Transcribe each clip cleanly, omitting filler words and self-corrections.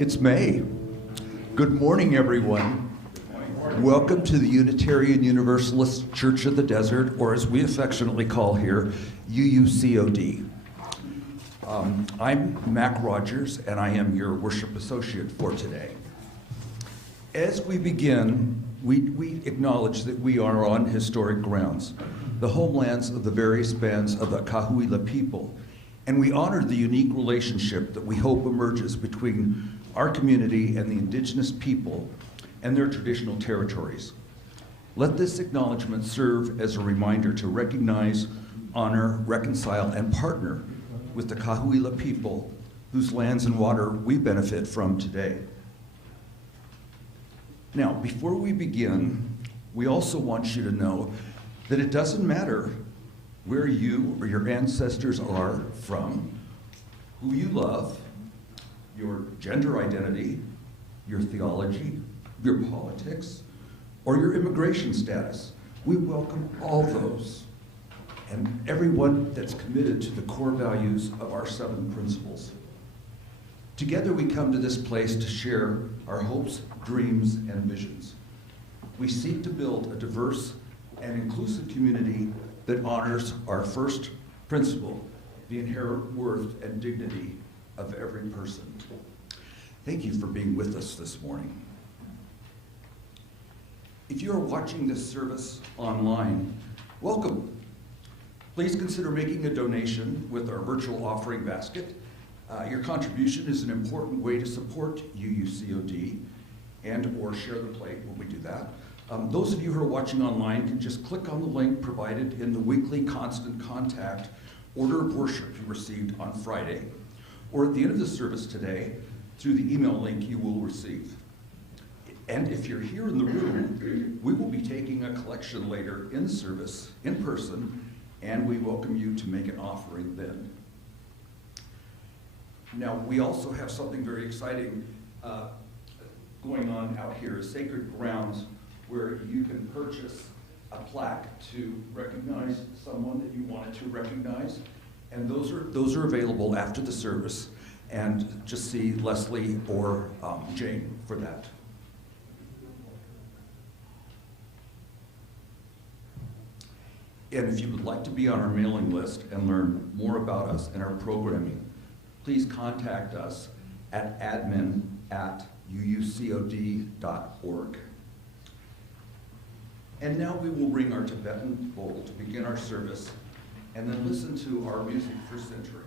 It's May. Good morning, everyone. Welcome to the Unitarian Universalist Church of the Desert, or as we affectionately call here, UUCOD. I'm Mack Rogers, and I am your worship associate for today. As we begin, we acknowledge that we are on historic grounds, the homelands of the various bands of the Cahuilla people, and we honor the unique relationship that we hope emerges between our community and the indigenous people and their traditional territories. Let this acknowledgement serve as a reminder to recognize, honor, reconcile, and partner with the Cahuilla people whose lands and water we benefit from today. Now, before we begin, we also want you to know that it doesn't matter where you or your ancestors are from, who you love, your gender identity, your theology, your politics, or your immigration status. We welcome all those and everyone that's committed to the core values of our 7 principles. Together we come to this place to share our hopes, dreams, and visions. We seek to build a diverse and inclusive community that honors our first principle, the inherent worth and dignity of every person. Thank you for being with us this morning. If you are watching this service online, welcome. Please consider making a donation with our virtual offering basket. Your contribution is an important way to support UUCOD and or share the plate when we do that. Those of you who are watching online can just click on the link provided in the weekly constant contact order of worship you received on Friday, or at the end of the service today through the email link you will receive. And if you're here in the room, we will be taking a collection later in the service, in person, and we welcome you to make an offering then. Now, we also have something very exciting going on out here, Sacred Grounds, where you can purchase a plaque to recognize someone that you wanted to recognize. And those are available after the service. And just see Leslie or Jane for that. And if you would like to be on our mailing list and learn more about us and our programming, please contact us at admin@uucod.org. And now we will ring our Tibetan bowl to begin our service and then listen to our music for Century.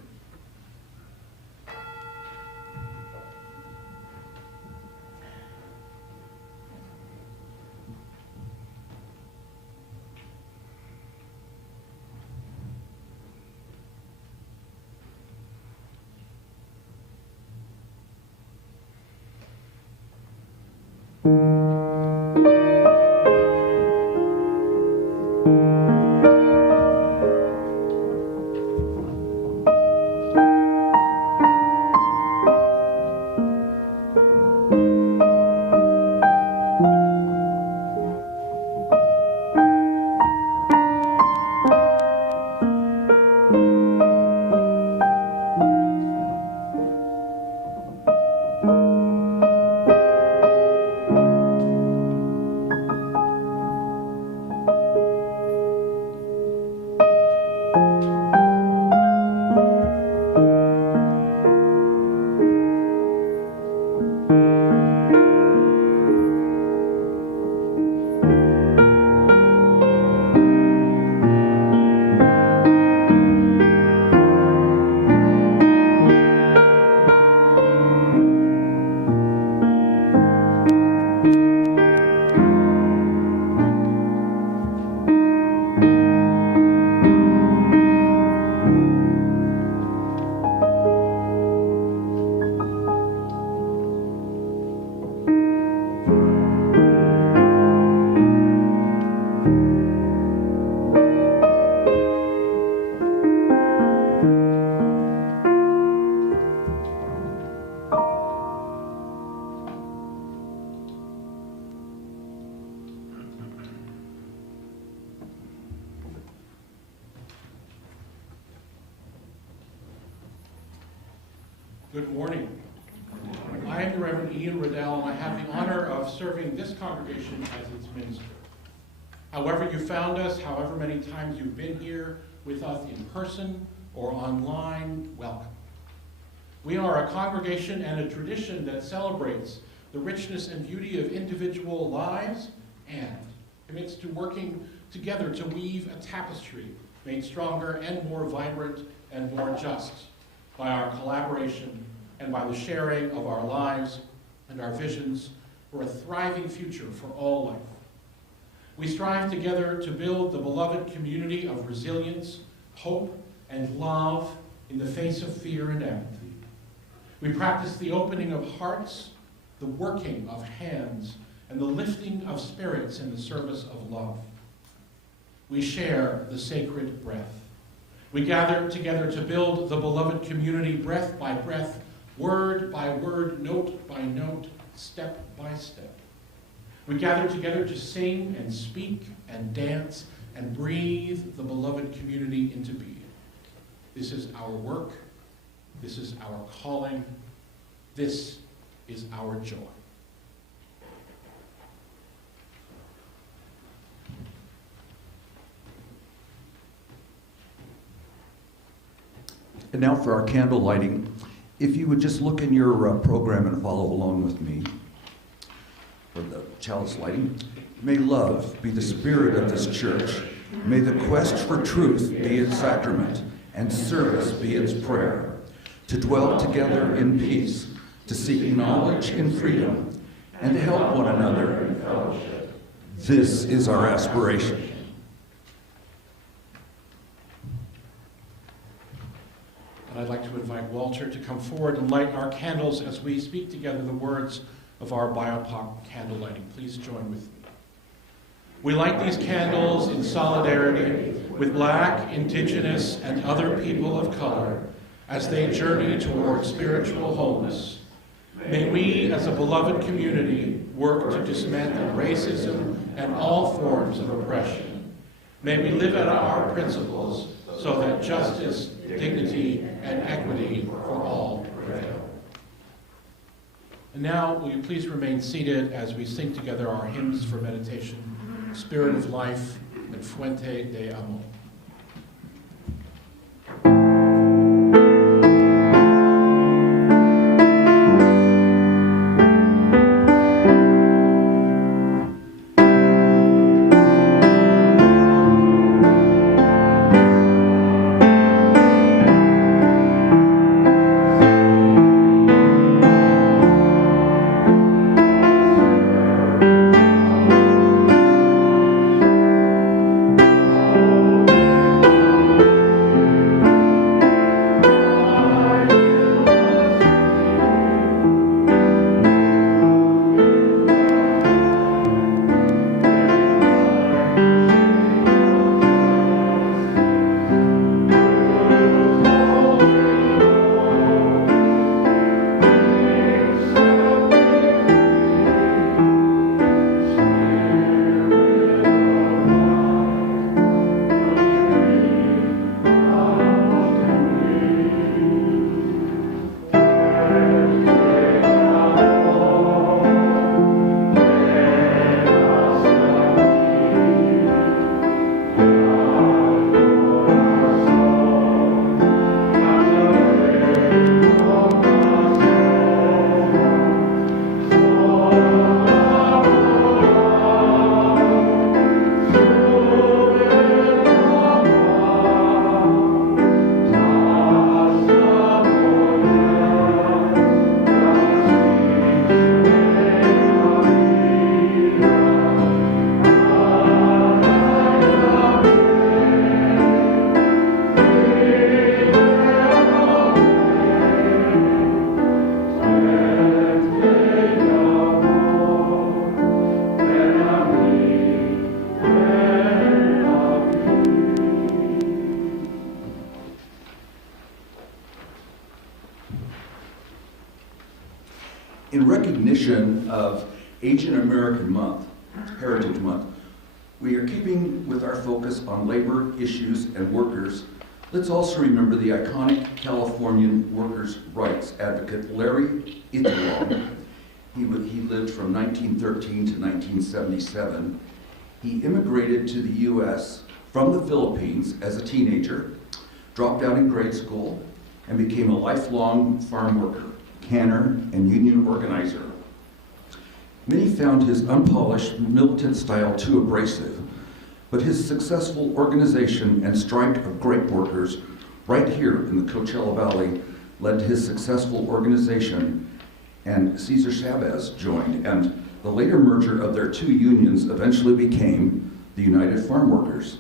Good morning. I am the Reverend Ian Riddell, and I have the honor of serving this congregation as its minister. However you found us, however many times you've been here with us in person or online, welcome. We are a congregation and a tradition that celebrates the richness and beauty of individual lives and commits to working together to weave a tapestry made stronger and more vibrant and more just by our collaboration and by the sharing of our lives and our visions for a thriving future for all life. We strive together to build the beloved community of resilience, hope, and love in the face of fear and apathy. We practice the opening of hearts, the working of hands, and the lifting of spirits in the service of love. We share the sacred breath. We gather together to build the beloved community breath by breath, word by word, note by note, step by step. We gather together to sing and speak and dance and breathe the beloved community into being. This is our work. This is our calling. This is our joy. And now for our candle lighting. If you would just look in your program and follow along with me for the chalice lighting. May love be the spirit of this church. May the quest for truth be its sacrament, and service be its prayer. To dwell together in peace, to seek knowledge in freedom, and to help one another in fellowship. This is our aspiration. And I'd like to invite Walter to come forward and light our candles as we speak together the words of our Biopop candle lighting. Please join with me. We light these candles in solidarity with Black, Indigenous, and other people of color as they journey toward spiritual wholeness. May we, as a beloved community, work to dismantle racism and all forms of oppression. May we live out our principles so that justice, dignity, and equity for all prevail. And now, will you please remain seated as we sing together our hymns for meditation, Spirit of Life and Fuente de Amor. In recognition of Asian American Month, Heritage Month, we are keeping with our focus on labor issues and workers Let's also remember the iconic Californian workers' rights advocate Larry Itzelbaum. He lived from 1913 to 1977. He immigrated to the U.S. from the Philippines as a teenager, dropped out in grade school, and became a lifelong farm worker, canner, and union organizer. Many found his unpolished, militant style too abrasive, but his successful organization and strike of grape workers right here in the Coachella Valley led to his successful organization, and Cesar Chavez joined, and the later merger of their two unions eventually became the United Farm Workers,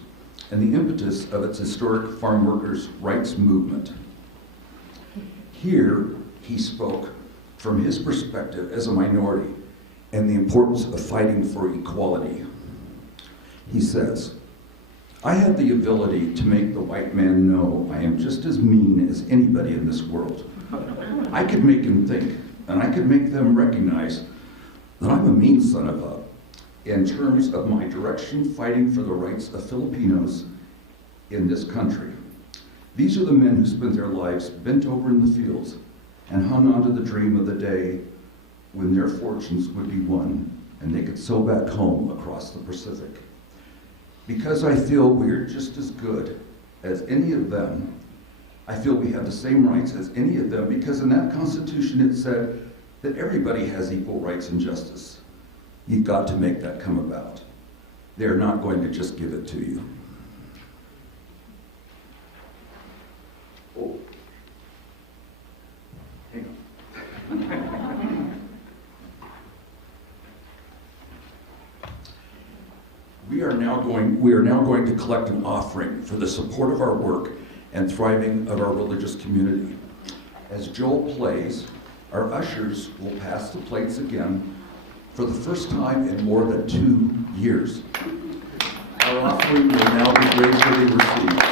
and the impetus of its historic farm workers' rights movement. Here, he spoke from his perspective as a minority and the importance of fighting for equality. He says, "I have the ability to make the white man know I am just as mean as anybody in this world. I could make him think, and I could make them recognize that I'm a mean son of a, in terms of my direction fighting for the rights of Filipinos in this country. These are the men who spent their lives bent over in the fields and hung on to the dream of the day when their fortunes would be won and they could sow back home across the Pacific. Because I feel we are just as good as any of them, I feel we have the same rights as any of them, because in that Constitution it said that everybody has equal rights and justice. You've got to make that come about. They're not going to just give it to you." Oh. Hang on. We are now going to collect an offering for the support of our work and thriving of our religious community. As Joel plays, our ushers will pass the plates again for the first time in more than 2 years. Our offering will now be gratefully received.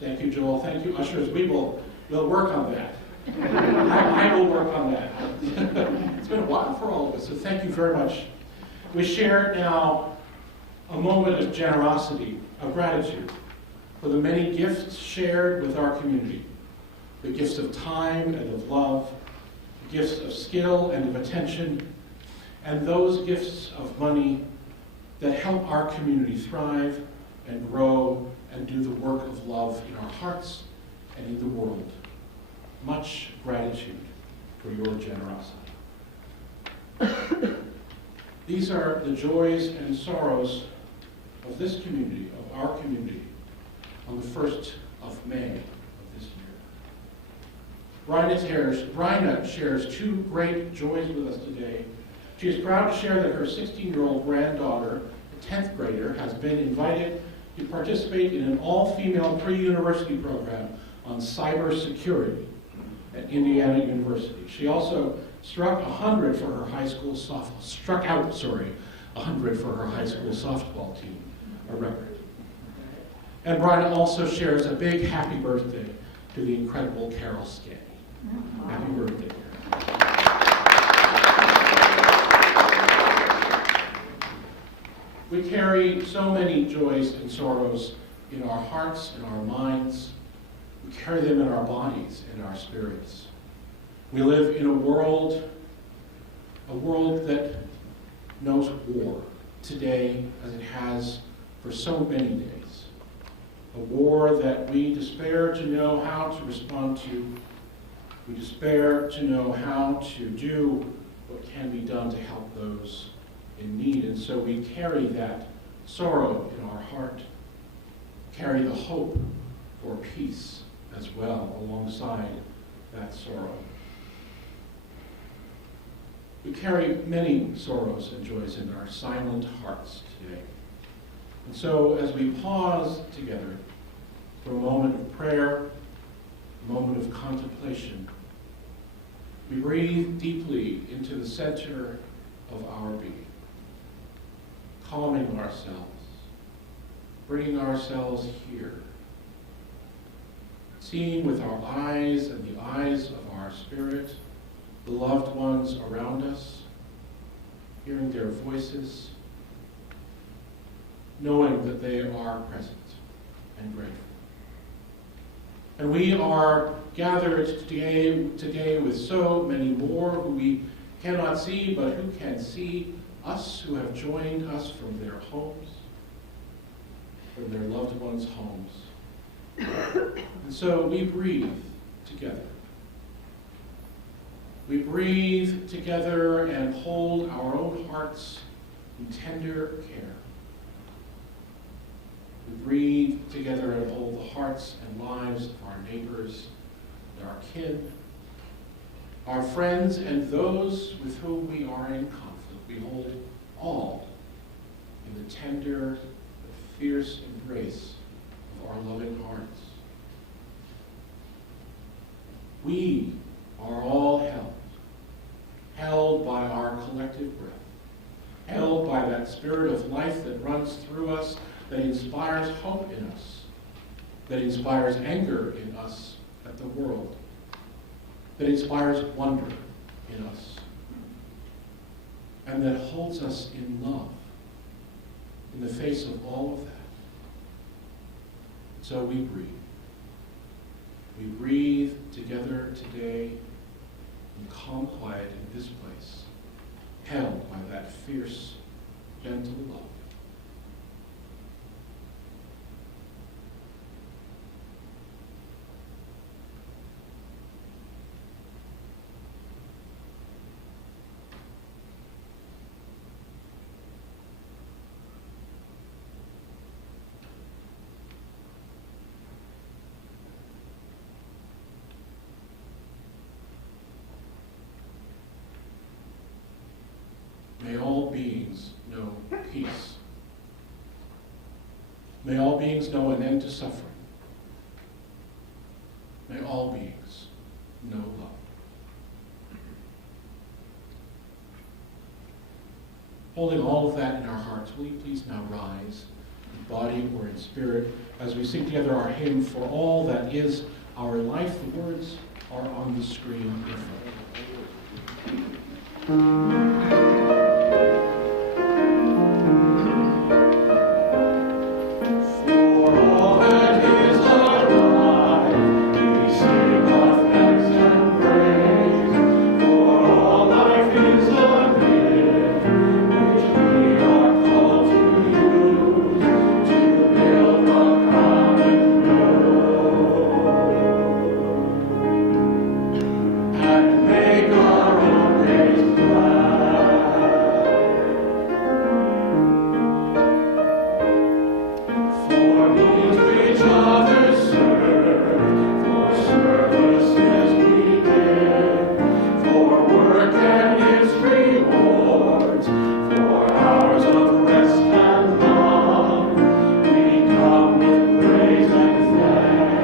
Thank you, Joel. Thank you, ushers. We'll work on that. I will work on that. It's been a while for all of us, so thank you very much. We share now a moment of generosity, of gratitude, for the many gifts shared with our community. The gifts of time and of love, the gifts of skill and of attention, and those gifts of money that help our community thrive and grow and do the work of love in our hearts and in the world. Much gratitude for your generosity. These are the joys and sorrows of this community, of our community, on the 1st of May of this year. Bryna shares two great joys with us today. She is proud to share that her 16-year-old granddaughter, a 10th grader, has been invited to participate in an all-female pre-university program on cybersecurity at Indiana University. She also struck out 100 for her high school softball team, a record. And Bryna also shares a big happy birthday to the incredible Carol Skay. Happy birthday, Carol. We carry so many joys and sorrows in our hearts and our minds. We carry them in our bodies and our spirits. We live in a world that knows war today as it has for so many days. A war that we despair to know how to respond to. We despair to know how to do what can be done to help those in need. And so we carry that sorrow in our heart, carry the hope for peace as well alongside that sorrow. We carry many sorrows and joys in our silent hearts today. And so as we pause together for a moment of prayer, a moment of contemplation, we breathe deeply into the center of our being, calming ourselves, bringing ourselves here, seeing with our eyes and the eyes of our spirit the loved ones around us, hearing their voices, knowing that they are present and grateful. And we are gathered today with so many more who we cannot see, but who can see us, who have joined us from their homes, from their loved ones' homes. And so we breathe together. We breathe together and hold our own hearts in tender care. We breathe together and hold the hearts and lives of our neighbors and our kin, our friends, and those with whom we are in conflict. We hold all in the tender, fierce embrace of our loving hearts. We are all held by our collective breath, held by that spirit of life that runs through us, that inspires hope in us, that inspires anger in us at the world, that inspires wonder in us, and that holds us in love in the face of all of that. So we breathe. We breathe together today in calm quiet in this place, held by that fierce, gentle love. May all beings know peace. May all beings know an end to suffering. May all beings know love. Holding all of that in our hearts, will you please now rise, in body or in spirit, as we sing together our hymn, For All That Is Our Life. The words are on the screen in front of you. work and its rewards, for hours of rest and love, we come with praise and thanks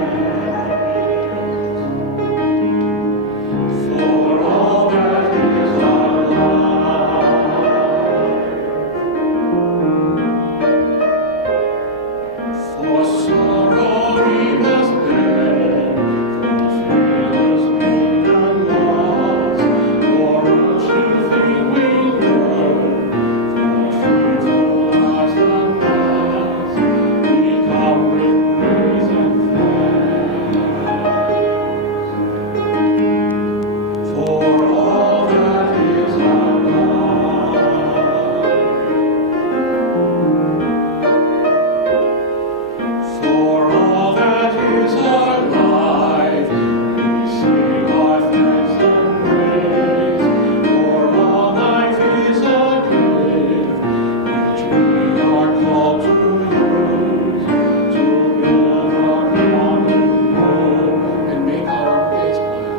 for all that is our life. For sorrow we must bear, for fears pain and loss, for each thing we learn, for faithful lives and past, we come with praise and thanks for all that is our life. For all that is our life, we sing our thanks and praise. For all life is a gift, which we are called to use, to build our common home and make our days glad.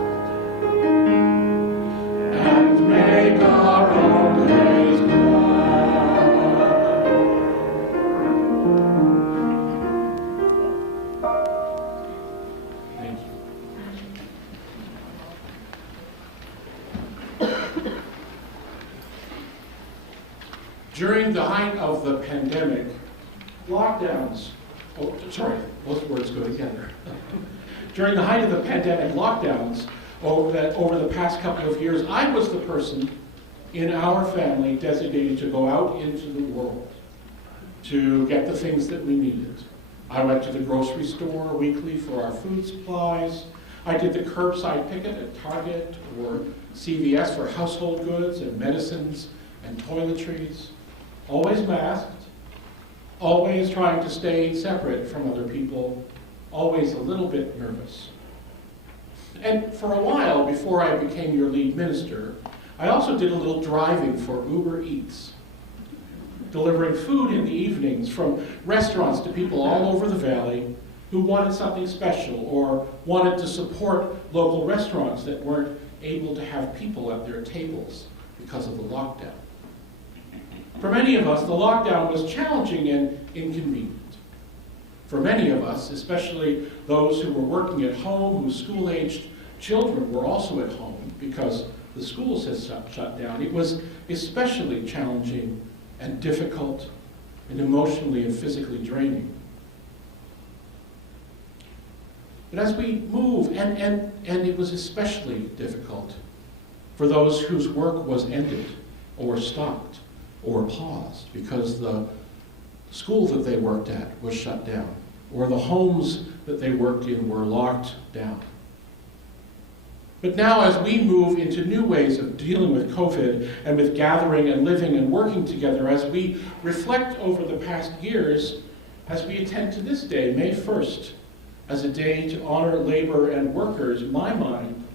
And make our own days glad. Thank you. During the height of the pandemic, lockdowns, both words go together. During the height of the pandemic lockdowns, over the past couple of years, I was the person in our family designated to go out into the world to get the things that we needed. I went to the grocery store weekly for our food supplies. I did the curbside picket at Target or CVS for household goods and medicines and toiletries. Always masked, always trying to stay separate from other people, always a little bit nervous. And for a while, before I became your lead minister, I also did a little driving for Uber Eats, delivering food in the evenings from restaurants to people all over the valley who wanted something special or wanted to support local restaurants that weren't able to have people at their tables because of the lockdown. For many of us, the lockdown was challenging and inconvenient. For many of us, especially those who were working at home, whose school-aged children were also at home because the schools had shut down, it was especially challenging and difficult and emotionally and physically draining. But as we move, and it was especially difficult for those whose work was ended or stopped or paused because the school that they worked at was shut down or the homes that they worked in were locked down. But now as we move into new ways of dealing with COVID and with gathering and living and working together, as we reflect over the past years, as we attend to this day, May 1st, as a day to honor labor and workers, my mind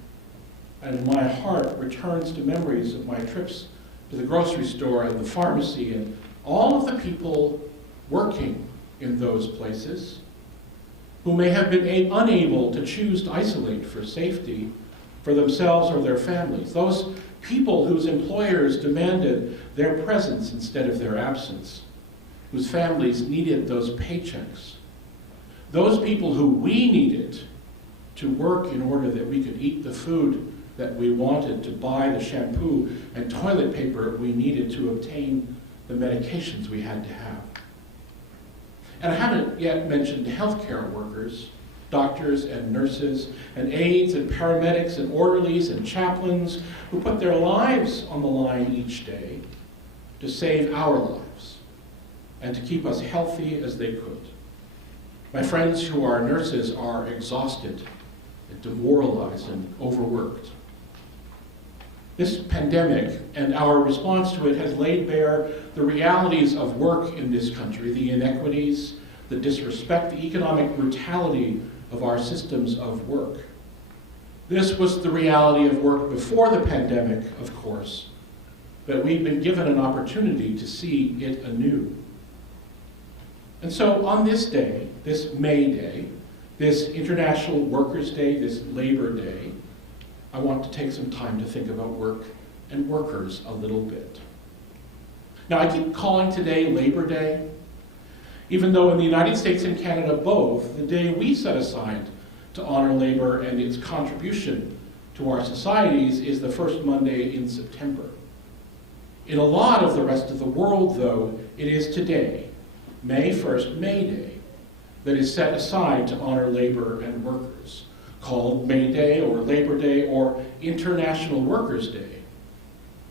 and my heart returns to memories of my trips to the grocery store and the pharmacy and all of the people working in those places who may have been unable to choose to isolate for safety for themselves or their families. Those people whose employers demanded their presence instead of their absence, whose families needed those paychecks. Those people who we needed to work in order that we could eat the food that we wanted, to buy the shampoo and toilet paper we needed to obtain the medications we had to have. And I haven't yet mentioned healthcare workers, doctors and nurses and aides and paramedics and orderlies and chaplains who put their lives on the line each day to save our lives and to keep us healthy as they could. My friends who are nurses are exhausted and demoralized and overworked. This pandemic and our response to it has laid bare the realities of work in this country, the inequities, the disrespect, the economic brutality of our systems of work. This was the reality of work before the pandemic, of course, but we've been given an opportunity to see it anew. And so on this day, this May Day, this International Workers' Day, this Labor Day, I want to take some time to think about work and workers a little bit. Now, I keep calling today Labor Day, even though in the United States and Canada both, the day we set aside to honor labor and its contribution to our societies is the first Monday in September. In a lot of the rest of the world, though, it is today, May 1st, May Day, that is set aside to honor labor and workers, called May Day or Labor Day or International Workers' Day.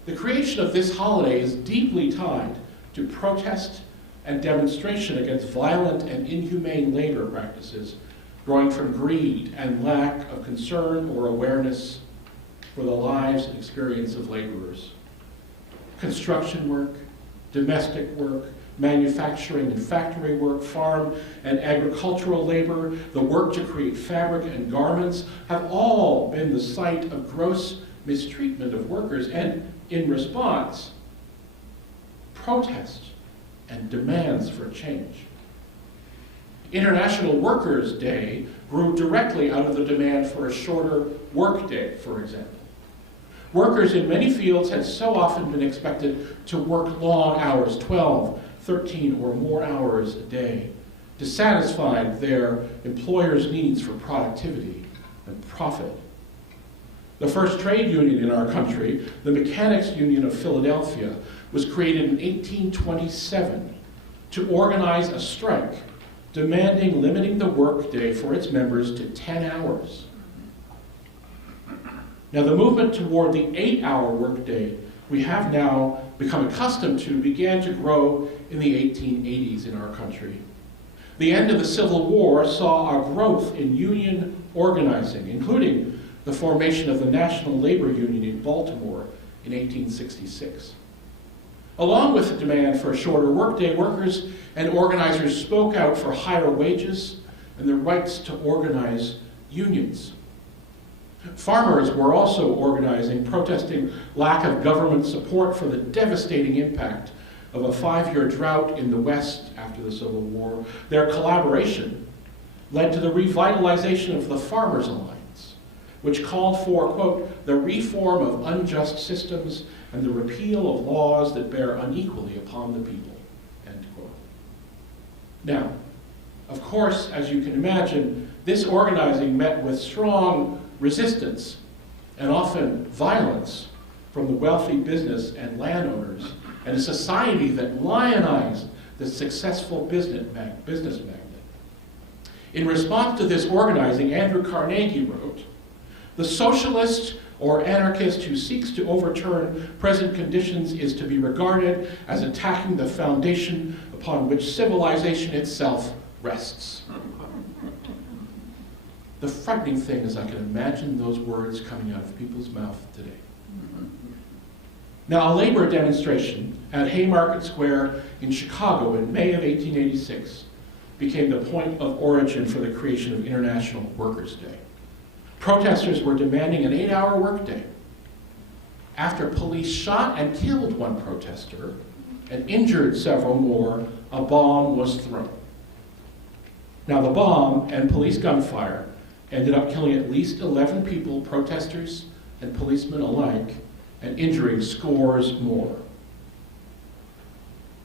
The creation of this holiday is deeply tied to protest and demonstration against violent and inhumane labor practices growing from greed and lack of concern or awareness for the lives and experience of laborers. Construction work, domestic work, manufacturing and factory work, farm and agricultural labor, the work to create fabric and garments have all been the site of gross mistreatment of workers, and in response, protest and demands for change. International Workers' Day grew directly out of the demand for a shorter work day, for example. Workers in many fields had so often been expected to work long hours, 12, 13 or more hours a day, to satisfy their employers' needs for productivity and profit. The first trade union in our country, the Mechanics' Union of Philadelphia, was created in 1827 to organize a strike demanding limiting the workday for its members to 10 hours. Now, the movement toward the 8-hour workday we have now become accustomed to began to grow in the 1880s in our country. The end of the Civil War saw a growth in union organizing, including the formation of the National Labor Union in Baltimore in 1866. Along with the demand for a shorter workday, workers and organizers spoke out for higher wages and the rights to organize unions. Farmers were also organizing, protesting lack of government support for the devastating impact of a 5-year drought in the West after the Civil War. Their collaboration led to the revitalization of the Farmers' Alliance, which called for, quote, the reform of unjust systems and the repeal of laws that bear unequally upon the people, end quote. Now, of course, as you can imagine, this organizing met with strong resistance and often violence from the wealthy business and landowners and a society that lionized the successful business magnate. In response to this organizing, Andrew Carnegie wrote, "The socialist or anarchist who seeks to overturn present conditions is to be regarded as attacking the foundation upon which civilization itself rests." The frightening thing is I can imagine those words coming out of people's mouth today. Now, a labor demonstration at Haymarket Square in Chicago in May of 1886 became the point of origin for the creation of International Workers' Day. Protesters were demanding an 8-hour workday. After police shot and killed one protester and injured several more, a bomb was thrown. Now, the bomb and police gunfire ended up killing at least 11 people, protesters and policemen alike, and injuring scores more.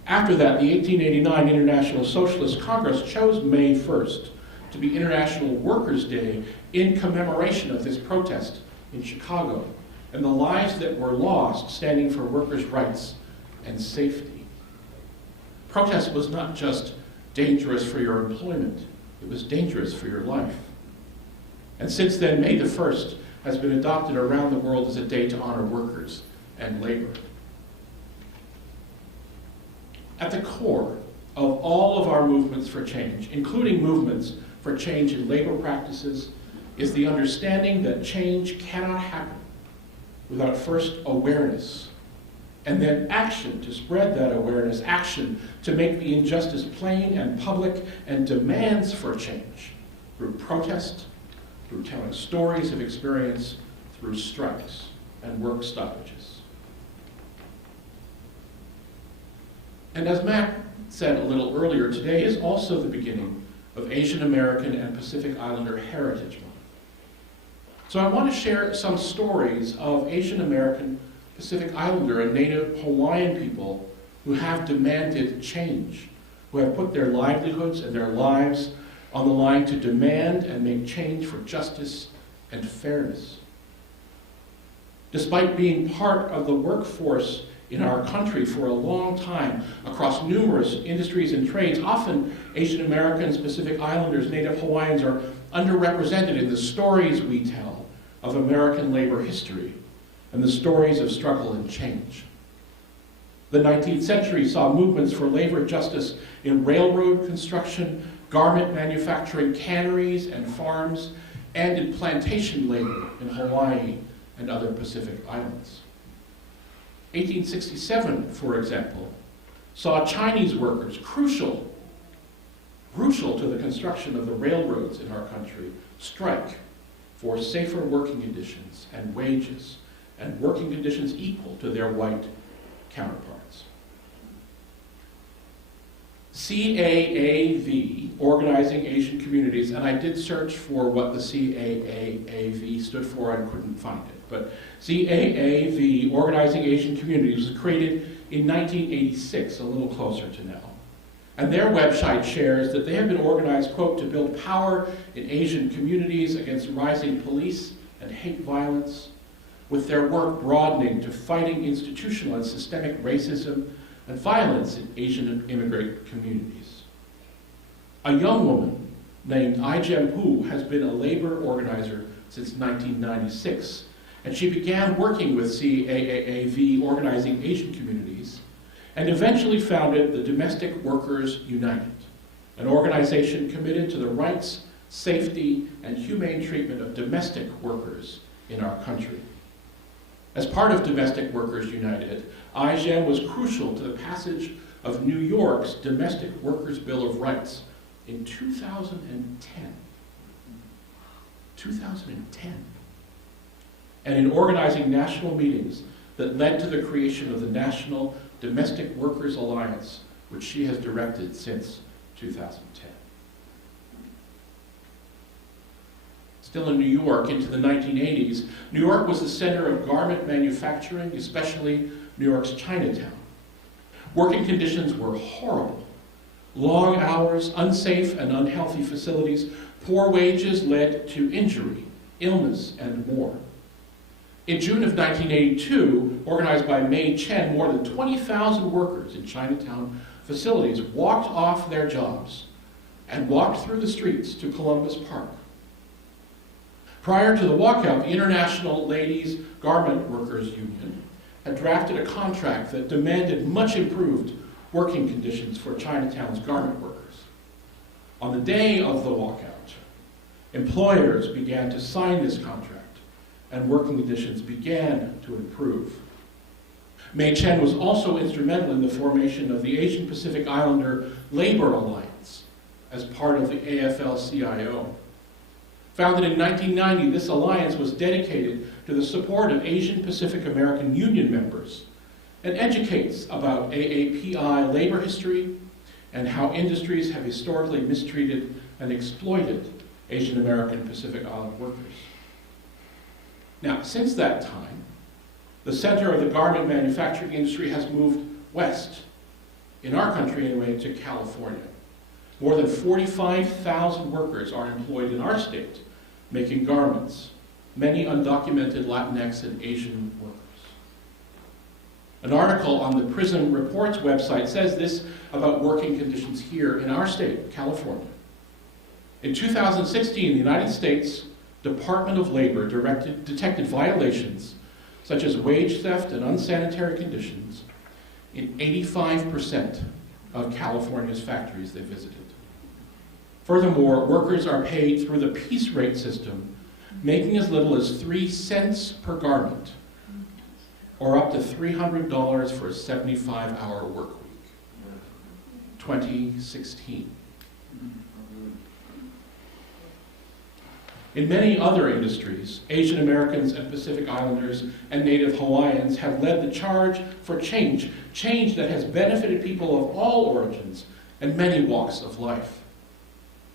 After that, the 1889 International Socialist Congress chose May 1st to be International Workers' Day in commemoration of this protest in Chicago and the lives that were lost standing for workers' rights and safety. Protest was not just dangerous for your employment, it was dangerous for your life. And since then, May the 1st has been adopted around the world as a day to honor workers and labor. At the core of all of our movements for change, including movements for change in labor practices, is the understanding that change cannot happen without first awareness, and then action to spread that awareness, action to make the injustice plain and public, and demands for change through protest, through telling stories of experience, through strikes and work stoppages. And as Mack said a little earlier, today is also the beginning of Asian American and Pacific Islander Heritage Month. So I want to share some stories of Asian American, Pacific Islander and Native Hawaiian people who have demanded change, who have put their livelihoods and their lives on the line to demand and make change for justice and fairness. Despite being part of the workforce in our country for a long time across numerous industries and trades, often Asian Americans, Pacific Islanders, Native Hawaiians are underrepresented in the stories we tell of American labor history and the stories of struggle and change. The 19th century saw movements for labor justice in railroad construction, garment manufacturing, canneries and farms, and in plantation labor in Hawaii and other Pacific islands. 1867, for example, saw Chinese workers, crucial to the construction of the railroads in our country, strike for safer working conditions and wages, and working conditions equal to their white counterparts. CAAV, Organizing Asian Communities, and I did search for what the CAAV stood for and couldn't find it, but CAAV, Organizing Asian Communities, was created in 1986, a little closer to now. And their website shares that they have been organized, quote, to build power in Asian communities against rising police and hate violence, with their work broadening to fighting institutional and systemic racism and violence in Asian immigrant communities. A young woman named Ai-jem Hu has been a labor organizer since 1996, and she began working with CAAV, Organizing Asian Communities, and eventually founded the Domestic Workers United, an organization committed to the rights, safety, and humane treatment of domestic workers in our country. As part of Domestic Workers United, Ai-jem was crucial to the passage of New York's Domestic Workers' Bill of Rights in 2010. 2010. And in organizing national meetings that led to the creation of the National Domestic Workers Alliance, which she has directed since 2010. Still in New York, into the 1980s, New York was the center of garment manufacturing, especially New York's Chinatown. Working conditions were horrible. Long hours, unsafe and unhealthy facilities, poor wages led to injury, illness, and more. In June of 1982, organized by May Chen, more than 20,000 workers in Chinatown facilities walked off their jobs and walked through the streets to Columbus Park. Prior to the walkout, the International Ladies Garment Workers Union had drafted a contract that demanded much improved working conditions for Chinatown's garment workers. On the day of the walkout, employers began to sign this contract, and working conditions began to improve. May Chen was also instrumental in the formation of the Asian Pacific Islander Labor Alliance as part of the AFL-CIO. Founded in 1990, this alliance was dedicated to the support of Asian Pacific American Union members and educates about AAPI labor history and how industries have historically mistreated and exploited Asian American Pacific Island workers. Now, since that time, the center of the garment manufacturing industry has moved west, in our country anyway, to California. More than 45,000 workers are employed in our state making garments, many undocumented Latinx and Asian workers. An article on the Prism Reports website says this about working conditions here in our state, California. In 2016, the United States Department of Labor detected violations such as wage theft and unsanitary conditions in 85% of California's factories they visited. Furthermore, workers are paid through the piece rate system, making as little as 3 cents per garment, or up to $300 for a 75-hour work week. 2016. In many other industries, Asian Americans and Pacific Islanders and Native Hawaiians have led the charge for change that has benefited people of all origins and many walks of life.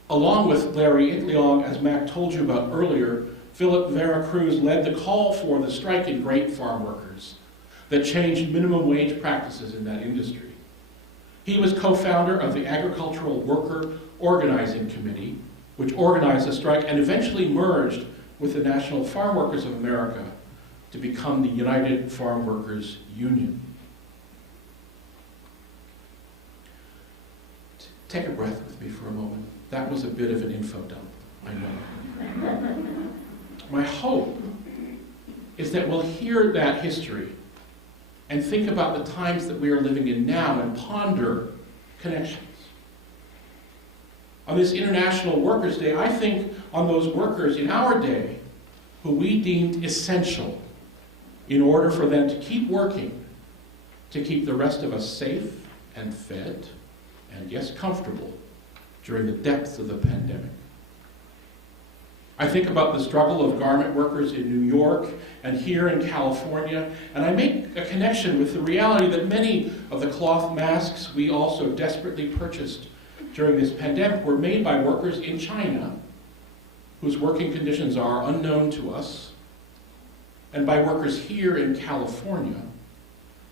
Along with Larry Itliong, as Mack told you about earlier, Philip Veracruz led the call for the strike in grape farm workers, that changed minimum wage practices in that industry. He was co-founder of the Agricultural Worker Organizing Committee, which organized the strike and eventually merged with the National Farm Workers of America to become the United Farm Workers Union. Take a breath with me for a moment. That was a bit of an info dump, I know. My hope is that we'll hear that history and think about the times that we are living in now and ponder connections. On this International Workers' Day, I think on those workers in our day who we deemed essential in order for them to keep working, to keep the rest of us safe and fed, and yes, comfortable during the depths of the pandemic. I think about the struggle of garment workers in New York and here in California, and I make a connection with the reality that many of the cloth masks we also desperately purchased during this pandemic were made by workers in China, whose working conditions are unknown to us, and by workers here in California,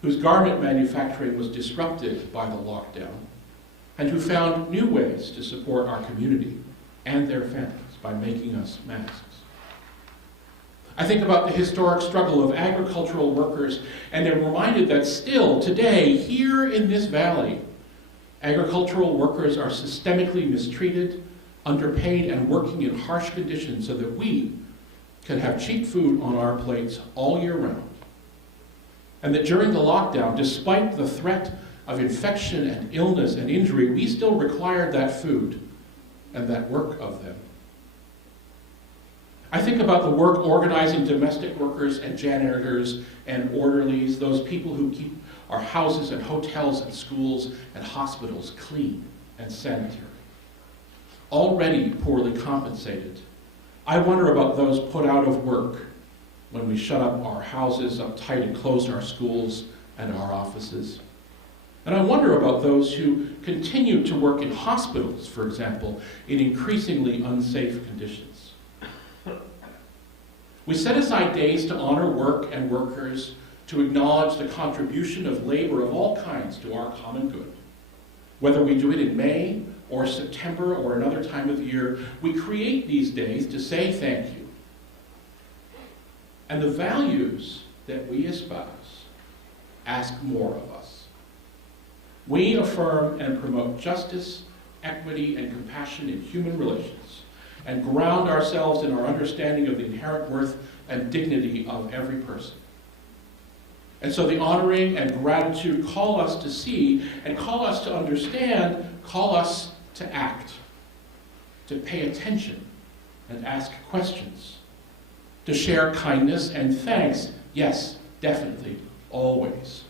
whose garment manufacturing was disrupted by the lockdown, and who found new ways to support our community and their families by making us masks. I think about the historic struggle of agricultural workers, and am reminded that still today, here in this valley, agricultural workers are systemically mistreated, underpaid, and working in harsh conditions so that we can have cheap food on our plates all year round. And that during the lockdown, despite the threat of infection and illness and injury, we still required that food and that work of them. I think about the work organizing domestic workers and janitors and orderlies, those people who keep our houses and hotels and schools and hospitals clean and sanitary. Already poorly compensated, I wonder about those put out of work when we shut up our houses up tight and close our schools and our offices. And I wonder about those who continue to work in hospitals, for example, in increasingly unsafe conditions. We set aside days to honor work and workers, to acknowledge the contribution of labor of all kinds to our common good. Whether we do it in May or September or another time of year, we create these days to say thank you. And the values that we espouse ask more of us. We affirm and promote justice, equity, and compassion in human relations, and ground ourselves in our understanding of the inherent worth and dignity of every person. And so the honoring and gratitude call us to see and call us to understand, call us to act, to pay attention and ask questions, to share kindness and thanks, yes, definitely, always,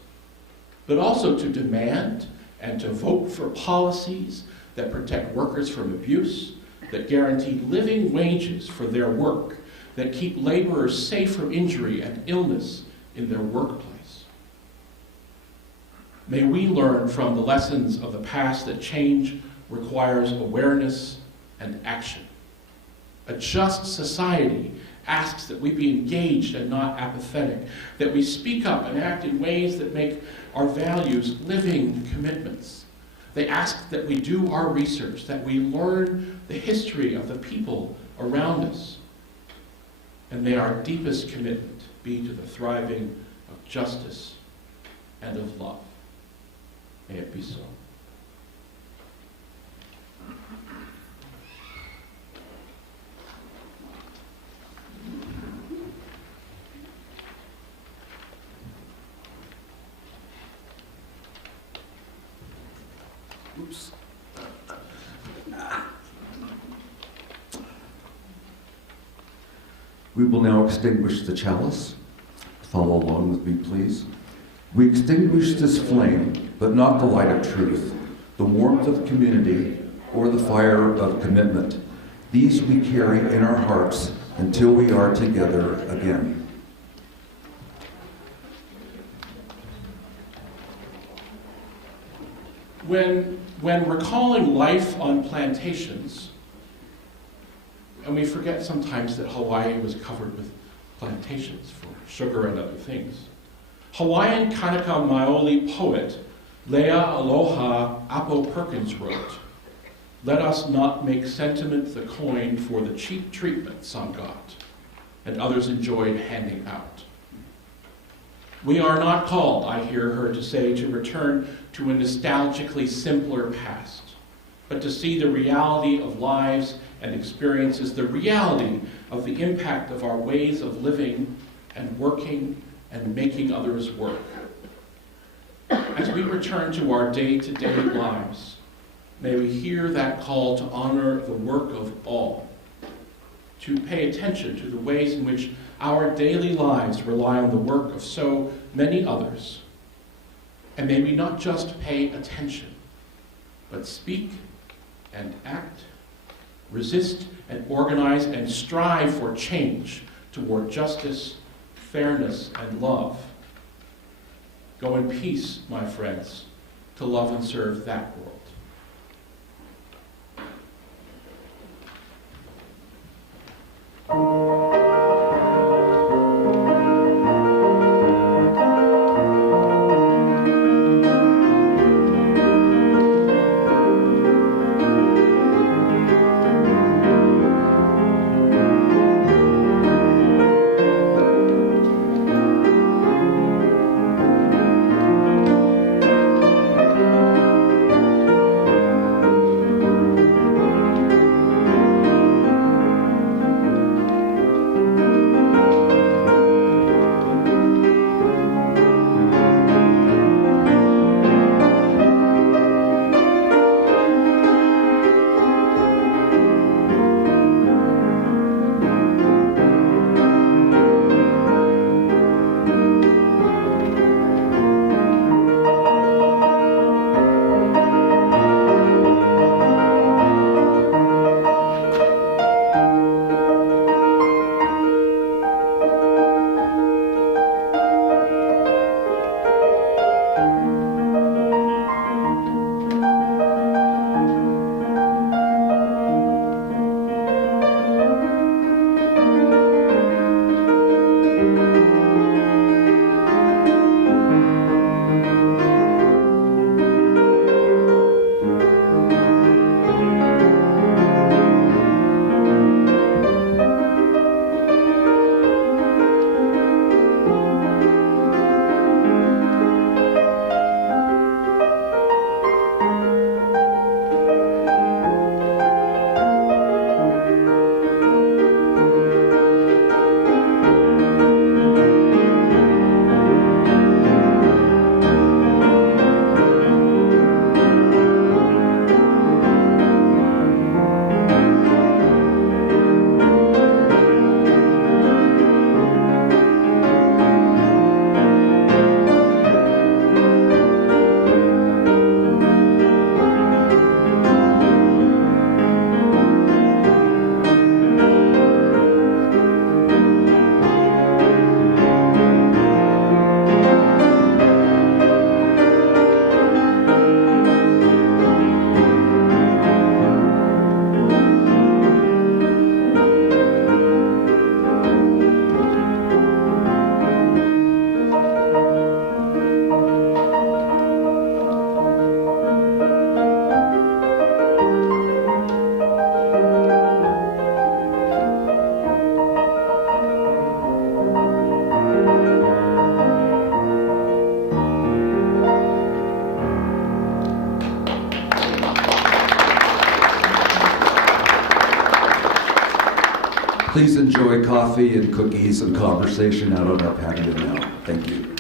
but also to demand and to vote for policies that protect workers from abuse, that guarantee living wages for their work, that keep laborers safe from injury and illness in their workplace. May we learn from the lessons of the past that change requires awareness and action. A just society asks that we be engaged and not apathetic, that we speak up and act in ways that make our values living commitments. They ask that we do our research, that we learn the history of the people around us. And may our deepest commitment be to the thriving of justice and of love. May it be so. Oops. We will now extinguish the chalice. Follow along with me, please. We extinguish this flame, but not the light of truth, the warmth of community, or the fire of commitment. These we carry in our hearts until we are together again. When recalling life on plantations, and we forget sometimes that Hawaii was covered with plantations for sugar and other things. Hawaiian Kanaka Maoli poet Lea Aloha Apo Perkins wrote, "Let us not make sentiment the coin for the cheap treatment some got and others enjoyed handing out." We are not called, I hear her to say, to return to a nostalgically simpler past, but to see the reality of lives and experiences, the reality of the impact of our ways of living and working and making others work. As we return to our day-to-day lives, may we hear that call to honor the work of all, to pay attention to the ways in which our daily lives rely on the work of so many others. And may we not just pay attention, but speak and act, resist and organize and strive for change toward justice, fairness, and love. Go in peace, my friends, to love and serve that world. Please enjoy coffee and cookies and conversation out on our patio now. Thank you.